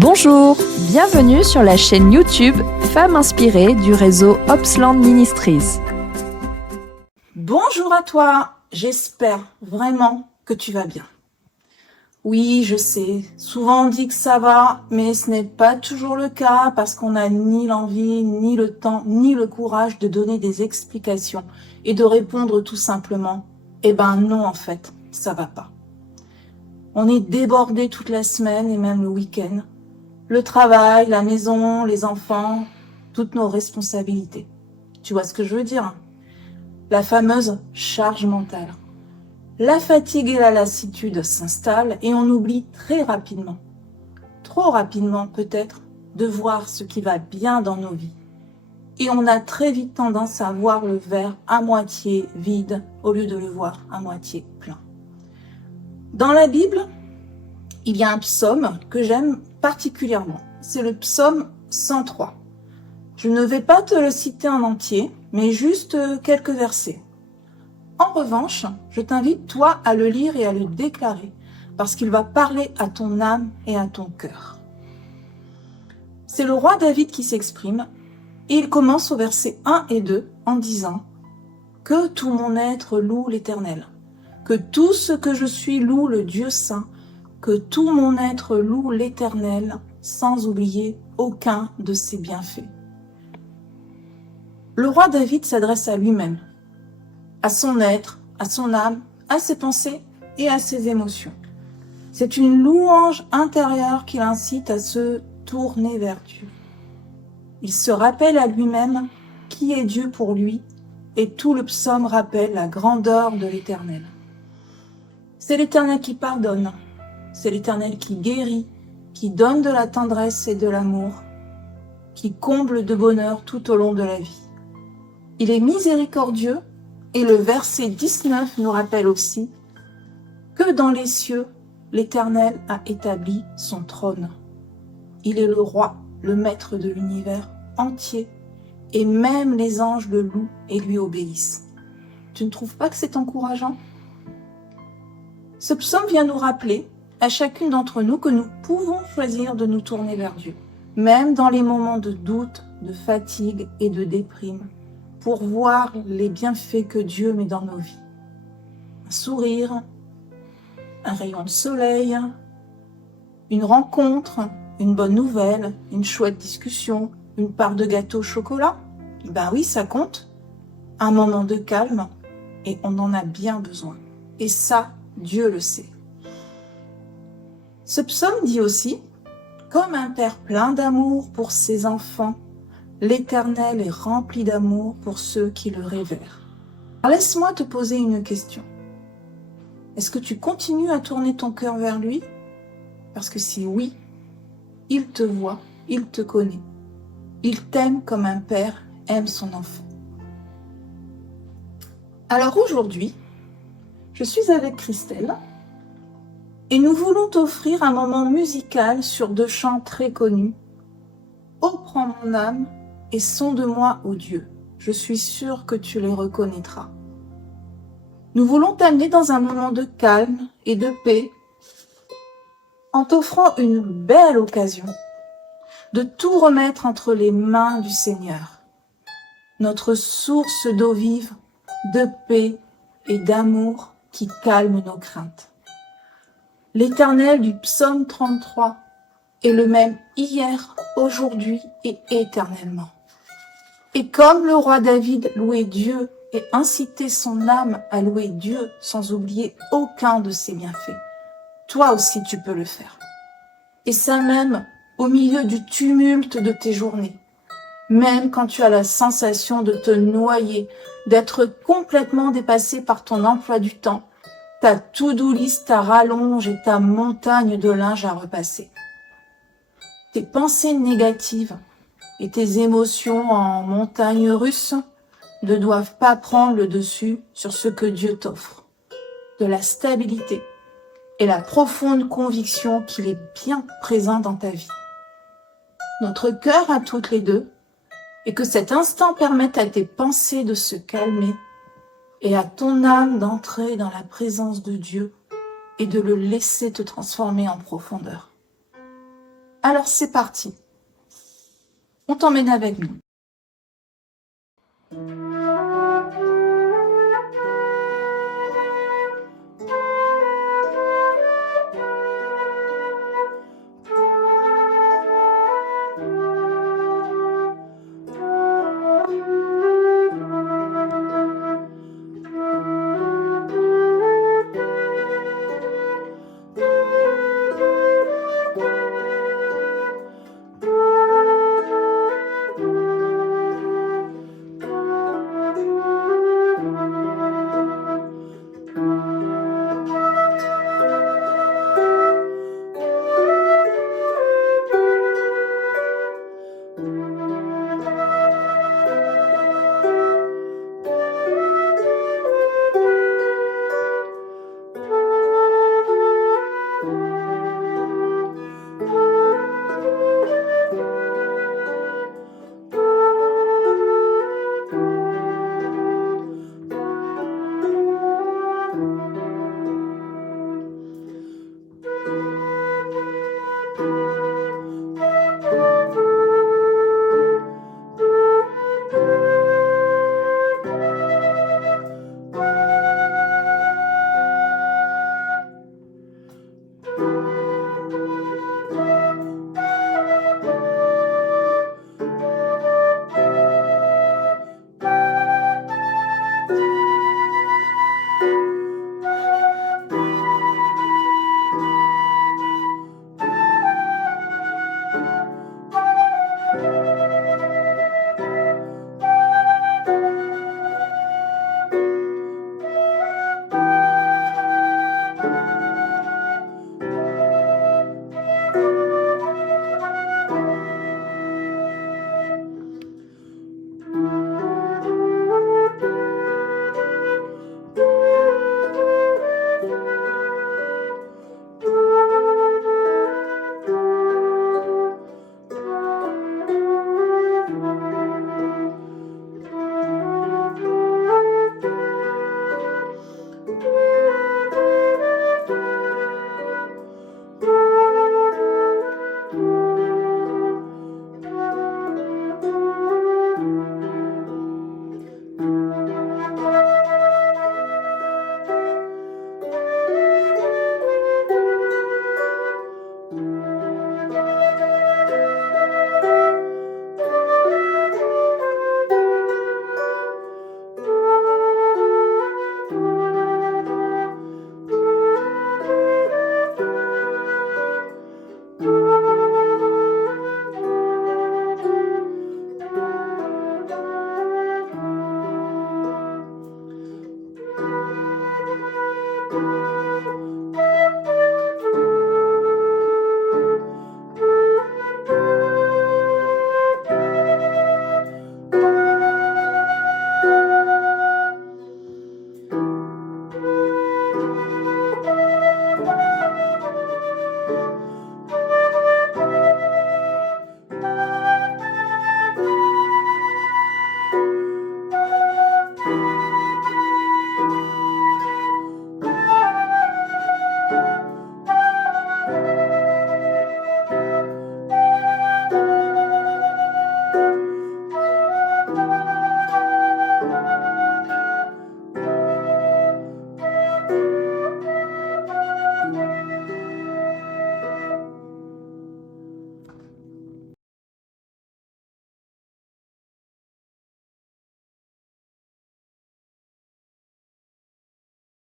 Bonjour, bienvenue sur la chaîne YouTube Femmes inspirées du réseau Opsland Ministries. Bonjour à toi, j'espère vraiment que tu vas bien. Oui, je sais, souvent on dit que ça va, mais ce n'est pas toujours le cas parce qu'on n'a ni l'envie, ni le temps, ni le courage de donner des explications et de répondre tout simplement « Eh ben non en fait, ça va pas ». On est débordé toute la semaine et même le week-end. Le travail, la maison, les enfants, toutes nos responsabilités. Tu vois ce que je veux dire ? La fameuse charge mentale. La fatigue et la lassitude s'installent et on oublie très rapidement, trop rapidement peut-être, de voir ce qui va bien dans nos vies. Et on a très vite tendance à voir le verre à moitié vide au lieu de le voir à moitié plein. Dans la Bible, il y a un psaume que j'aime particulièrement. C'est le psaume 103. Je ne vais pas te le citer en entier, mais juste quelques versets. En revanche, je t'invite toi à le lire et à le déclarer, parce qu'il va parler à ton âme et à ton cœur. C'est le roi David qui s'exprime, et il commence au verset 1 et 2 en disant « Que tout mon être loue l'Éternel, que tout ce que je suis loue le Dieu saint, que tout mon être loue l'Éternel, sans oublier aucun de ses bienfaits. » Le roi David s'adresse à lui-même, à son être, à son âme, à ses pensées et à ses émotions. C'est une louange intérieure qui l'incite à se tourner vers Dieu. Il se rappelle à lui-même qui est Dieu pour lui, et tout le psaume rappelle la grandeur de l'Éternel. C'est l'Éternel qui pardonne, c'est l'Éternel qui guérit, qui donne de la tendresse et de l'amour, qui comble de bonheur tout au long de la vie. Il est miséricordieux, et le verset 19 nous rappelle aussi que dans les cieux, l'Éternel a établi son trône. Il est le roi, le maître de l'univers entier, et même les anges le louent et lui obéissent. Tu ne trouves pas que c'est encourageant ? Ce psaume vient nous rappeler, à chacune d'entre nous, que nous pouvons choisir de nous tourner vers Dieu, même dans les moments de doute, de fatigue et de déprime, pour voir les bienfaits que Dieu met dans nos vies. Un sourire, un rayon de soleil, une rencontre, une bonne nouvelle, une chouette discussion, une part de gâteau au chocolat. Ben oui, ça compte. Un moment de calme, et on en a bien besoin. Et ça, Dieu le sait. Ce psaume dit aussi, comme un père plein d'amour pour ses enfants, l'Éternel est rempli d'amour pour ceux qui le révèrent. Alors laisse-moi te poser une question. Est-ce que tu continues à tourner ton cœur vers lui ? Parce que si oui, il te voit, il te connaît. Il t'aime comme un père aime son enfant. Alors aujourd'hui, je suis avec Christelle et nous voulons t'offrir un moment musical sur 2 chants très connus. Ô prends mon âme et sonde-moi, ô Dieu, je suis sûre que tu les reconnaîtras. Nous voulons t'amener dans un moment de calme et de paix en t'offrant une belle occasion de tout remettre entre les mains du Seigneur, notre source d'eau vive, de paix et d'amour qui calme nos craintes. L'Éternel du psaume 33 est le même hier, aujourd'hui et éternellement. Et comme le roi David louait Dieu et incitait son âme à louer Dieu sans oublier aucun de ses bienfaits, toi aussi tu peux le faire. Et ça même au milieu du tumulte de tes journées, même quand tu as la sensation de te noyer, d'être complètement dépassé par ton emploi du temps, ta to-do list à rallonge et ta montagne de linge à repasser. Tes pensées négatives et tes émotions en montagne russe ne doivent pas prendre le dessus sur ce que Dieu t'offre, de la stabilité et la profonde conviction qu'il est bien présent dans ta vie. Notre cœur à toutes les deux, et que cet instant permette à tes pensées de se calmer et à ton âme d'entrer dans la présence de Dieu et de le laisser te transformer en profondeur. Alors c'est parti. On t'emmène avec nous.